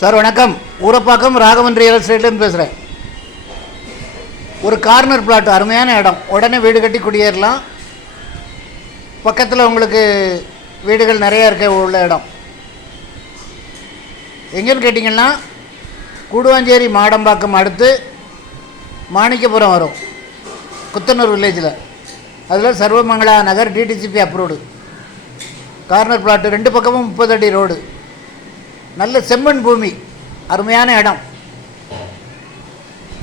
Sir வணக்கம். Urapakkam Raghavan real எஸ்டேட்லேருந்து பேசுகிறேன். ஒரு கார்னர் பிளாட், அருமையான இடம். உடனே வீடு கட்டி குடியேறலாம். பக்கத்தில் உங்களுக்கு வீடுகள் நிறையா இருக்க உள்ள இடம். எங்கேன்னு கேட்டிங்கன்னா, கூடுவாஞ்சேரி மாடம்பாக்கம் அடுத்து மாணிக்கபுரம் வரும், குத்தனூர் வில்லேஜில். அதில் சர்வமங்களா நகர், டிடிசிபி அப்ரூவ்டு கார்னர் பிளாட்டு. 2 பக்கமும் 30 அடி ரோடு, நல்ல செம்மண் பூமி, அருமையான இடம்.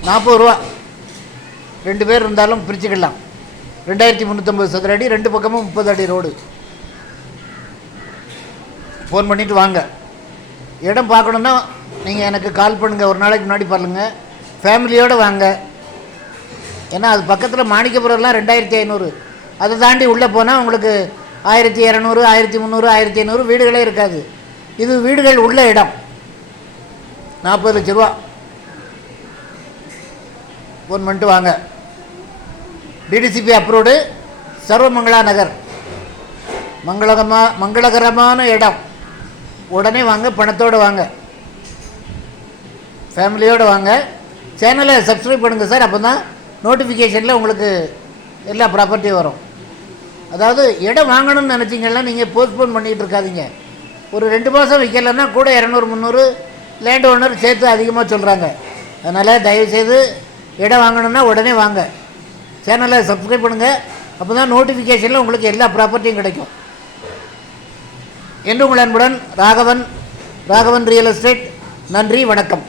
40 ரூபா, 2 பேர் இருந்தாலும் பிரிச்சுக்கலாம். 2350 சதுர அடி, 2 பக்கமும் 30 அடி ரோடு. ஃபோன் பண்ணிவிட்டு வாங்க. இடம் பார்க்கணுன்னா நீங்கள் எனக்கு கால் பண்ணுங்கள். ஒரு நாளைக்கு முன்னாடி பாருங்கள், ஃபேமிலியோடு வாங்க. ஏன்னா அது பக்கத்தில் மாணிக்கபுரம்லாம் 2500. அதை தாண்டி உள்ளே போனால் உங்களுக்கு 1200, 1300, 1500 வீடுகளே இருக்காது. இது வீடுகள் உள்ள இடம். 40 லட்ச ரூபா. ஃபோன் பண்ணிட்டு வாங்க. டிடிசிபி அப்ரூவ்டு, சர்வமங்களா நகர், மங்களகரமான இடம். உடனே வாங்க, பணத்தோடு வாங்க, ஃபேமிலியோடு வாங்க. சேனலை சப்ஸ்கிரைப் பண்ணுங்கள் சார். அப்போ தான் நோட்டிஃபிகேஷனில் உங்களுக்கு எல்லா ப்ராப்பர்ட்டியும் வரும். அதாவது இடம் வாங்கணும்னு நினச்சிங்கன்னா நீங்கள் போஸ்ட்போன் பண்ணிகிட்டு இருக்காதீங்க. ஒரு 2 மாதம் விற்கலைன்னா கூட 200, 300 லேண்ட் ஓனர் சேர்த்து அதிகமாக சொல்கிறாங்க. அதனால் தயவுசெய்து இடம் வாங்கணுன்னா உடனே வாங்க. சேனலை சப்ஸ்கிரைப் பண்ணுங்கள். அப்போ தான் நோட்டிஃபிகேஷனில் உங்களுக்கு எல்லா ப்ராப்பர்ட்டியும் கிடைக்கும். என்று உங்கள் அன்புடன் ராகவன் ரியல் எஸ்டேட். நன்றி, வணக்கம்.